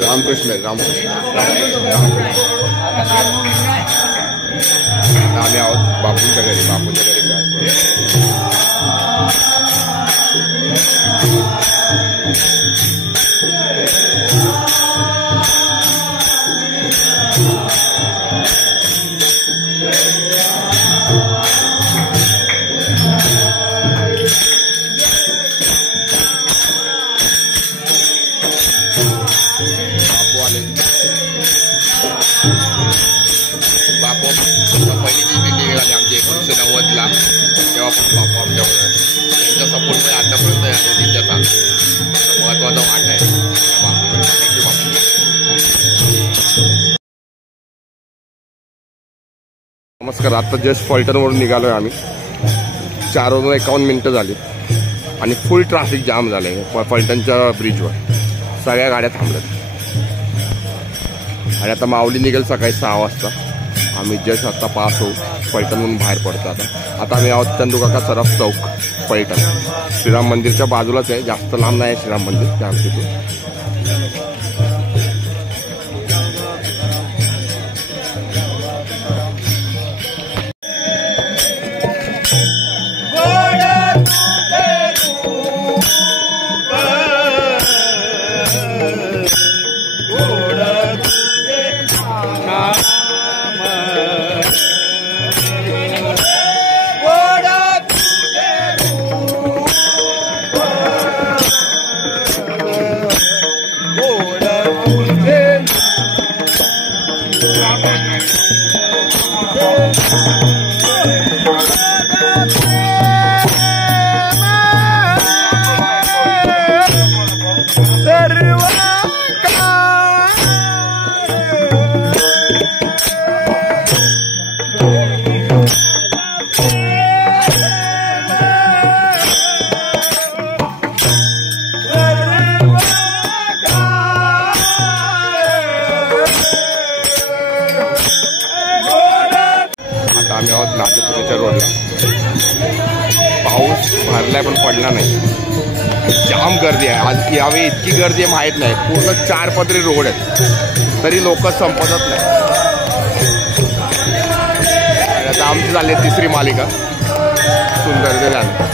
रामकृष्ण रामकृष्ण आम्ही आहोत बापूंच्या घरी पहिली जी दिल्ली निघाली आमची 1990ला तेव्हापासून बापू आमच्याबरोबर त्यांच्या सपोर्टमुळे आतापर्यंत दिल्लीचा महत्वाचा वाट आहे थँक्यू बापू. नमस्कार. आता जस्ट फलटणवरून निघालोय आम्ही. 4:51 झाली आणि फुल ट्रॅफिक जाम झालंय फलटणच्या ब्रिजवर. सगळ्या गाड्या थांबल्यात आणि आता माऊली निघेल सकाळी 6 वाजता. आम्ही जस्ट आता पास होऊ फलटणहून बाहेर पडतो. आता आम्ही आहोत चंदूकाका सराफ चौक फलटण. श्रीराम मंदिरच्या बाजूलाच आहे, जास्त लांब नाही आहे श्रीराम मंदिर त्या तिथून. आम्ही आहोत नातेपुरीच्या रोडला. पाऊस भरलाय पण पडला नाही. जाम गर्दी आहे आज. यावेळी इतकी गर्दी आहे माहीत नाही. पूर्ण 4 पदरी रोड आहेत तरी लोक संपतच नाही. आता आमची झाली 3री मालिका. सुंदर ते झालं.